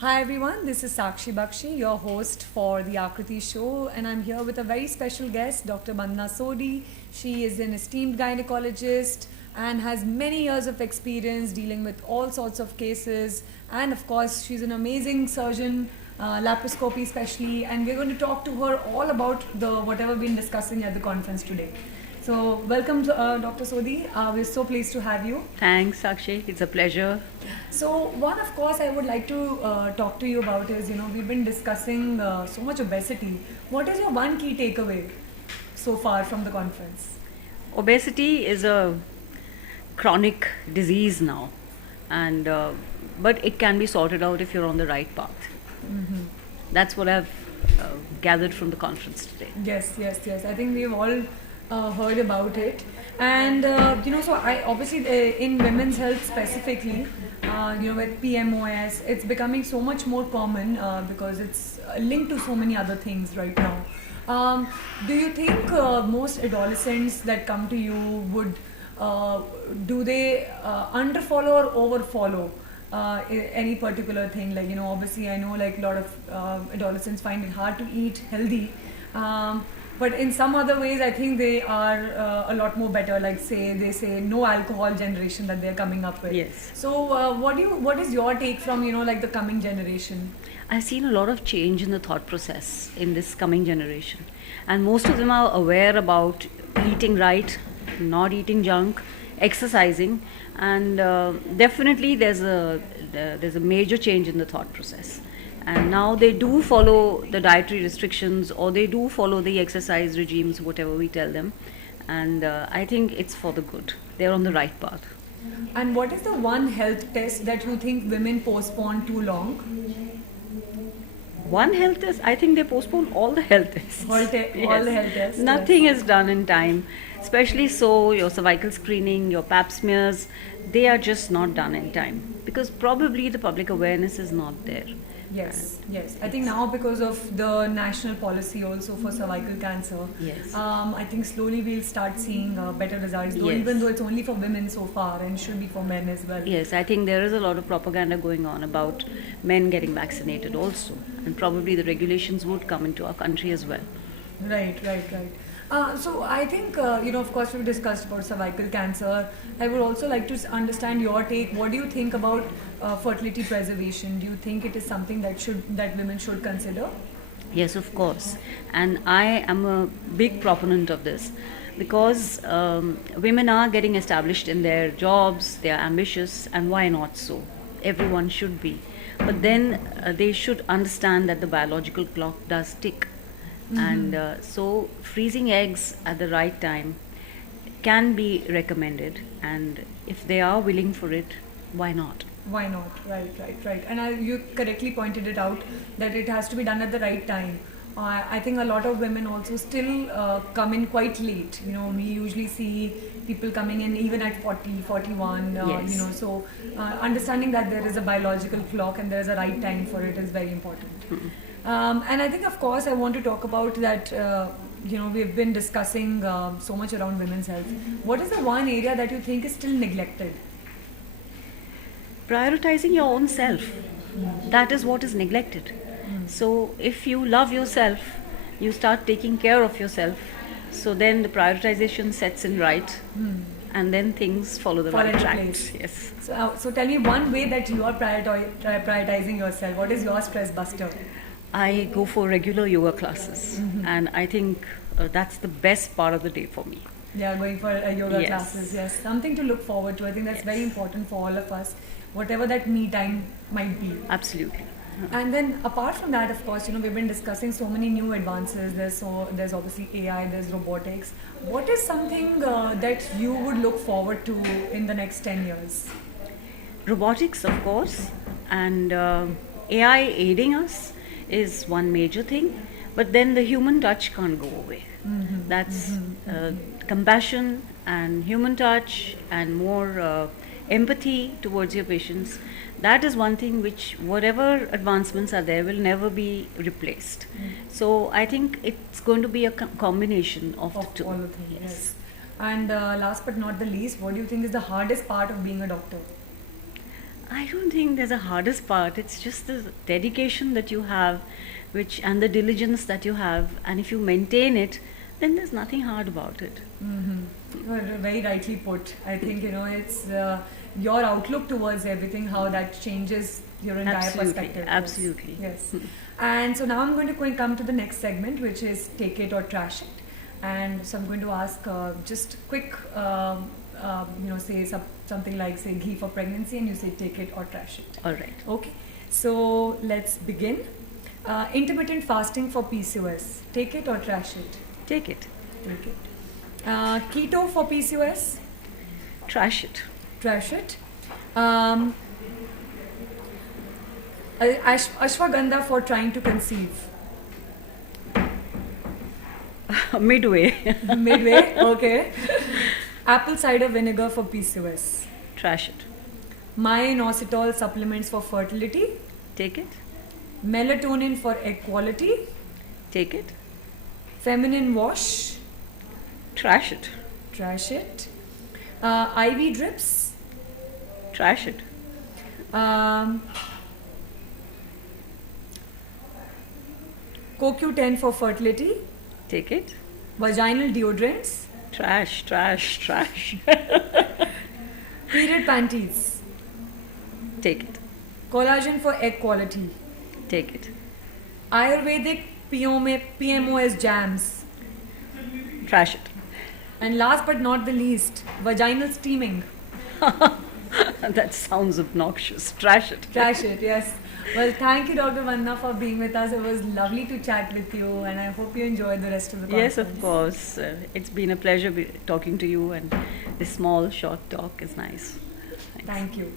Hi everyone, this is Sakshi Bakshi, your host for the Akriti show, and I'm here with a very special guest, Dr. Bandna Sodhi. She is an esteemed gynecologist and has many years of experience dealing with all sorts of cases. And of course, she's an amazing surgeon, laparoscopy especially, and we're going to talk to her all about the whatever we've been discussing at the conference today. So, welcome to Dr. Sodhi. We're so pleased to have you. Thanks, Akshay. It's a pleasure. So, one of course I would like to talk to you about is, we've been discussing so much obesity. What is your one key takeaway so far from the conference? Obesity is a chronic disease now, and but it can be sorted out if you're on the right path. That's what I've gathered from the conference today. Yes, yes, yes. I think we've all heard about it, and so I obviously in women's health specifically, with PMOS, it's becoming so much more common because it's linked to so many other things right now. Do you think most adolescents that come to you would do they underfollow or overfollow any particular thing? Like, obviously I know like a lot of adolescents find it hard to eat healthy. But in some other ways, I think they are a lot more better. Like they say no alcohol generation that they're coming up with. Yes. So what is your take from like the coming generation? I've seen a lot of change in the thought process in this coming generation, and most of them are aware about eating right, not eating junk, exercising, and definitely there's a major change in the thought process. And now they do follow the dietary restrictions, or they do follow the exercise regimes, whatever we tell them, and I think it's for the good. They're on the right path. And what is the one health test that you think women postpone too long? One health test, I think they postpone all the health tests. All the health tests. Nothing is done in time, especially so your cervical screening, your pap smears, they are just not done in time because probably the public awareness is not there. Yes, yes. I think now because of the national policy also for cervical cancer, Yes. I think slowly we'll start seeing better results. Though Yes. even though it's only for women so far and should be for men as well. Yes, I think there is a lot of propaganda going on about men getting vaccinated also, and probably the regulations would come into our country as well. Right, right, right. So I think of course we've discussed about cervical cancer. I would also like to understand your take. What do you think about fertility preservation? Do you think it is something that women should consider? Yes, of course. And I am a big proponent of this because women are getting established in their jobs, they are ambitious, and why not so? Everyone should be. But then they should understand that the biological clock does tick. And so freezing eggs at the right time can be recommended. And if they are willing for it, why not? Why not? Right, right, right. And you correctly pointed it out that it has to be done at the right time. I think a lot of women also still come in quite late. We usually see people coming in even at 40, 41, Yes. so understanding that there is a biological clock and there is a right time for it is very important. And I think, of course, I want to talk about that. We've been discussing so much around women's health. What is the one area that you think is still neglected? Prioritizing your own self, that is what is neglected. So if you love yourself, you start taking care of yourself, so then the prioritization sets in right, and then things follow the Fall right into track. place. Yes. So tell me one way that you are prioritizing yourself. What is your stress buster? I go for regular yoga classes, and I think that's the best part of the day for me. Yeah, going for yoga Yes. classes. Yes, something to look forward to. I think that's very Yes. important for all of us, whatever that me time might be. Absolutely. And then apart from that, of course, we've been discussing so many new advances. There's obviously AI, there's robotics. What is something that you would look forward to in the next 10 years? Robotics, of course, and AI aiding us is one major thing, but then the human touch can't go away. That's compassion and human touch and more empathy towards your patients. That is one thing which, whatever advancements are there, will never be replaced. So I think it's going to be a combination of the two. All the things. Yes. And last but not the least, what do you think is the hardest part of being a doctor? I don't think there's a hardest part. It's just the dedication that you have, which and the diligence that you have, and if you maintain it, then there's nothing hard about it. Well, very rightly put. I think it's your outlook towards everything, how that changes your entire Absolutely, perspective. absolutely. Yes. And so now I'm going to come to the next segment, which is take it or trash it. And so I'm going to ask just quick, say something like say ghee for pregnancy, and you say take it or trash it. All right. Okay. So let's begin. Intermittent fasting for PCOS. Take it or trash it. Take it. Take it. Keto for PCOS. Trash it. Trash it. Ashwagandha for trying to conceive. Midway. Midway. Okay. Apple cider vinegar for PCOS. Trash it. Myo-inositol supplements for fertility. Take it. Melatonin for egg quality. Take it. Feminine wash. Trash it. Trash it. IV drips. Trash it. CoQ10 for fertility. Take it. Vaginal deodorants. Trash, trash, trash. Period panties. Take it. Collagen for egg quality. Take it. Ayurvedic PMOS jams. Trash it. And last but not the least, vaginal steaming. That sounds obnoxious. Trash it. Trash it, yes. Well, thank you, Dr. Vandana, for being with us. It was lovely to chat with you, and I hope you enjoyed the rest of the conference. Yes, of course. It's been a pleasure talking to you, and this small, short talk is nice. Thanks. Thank you.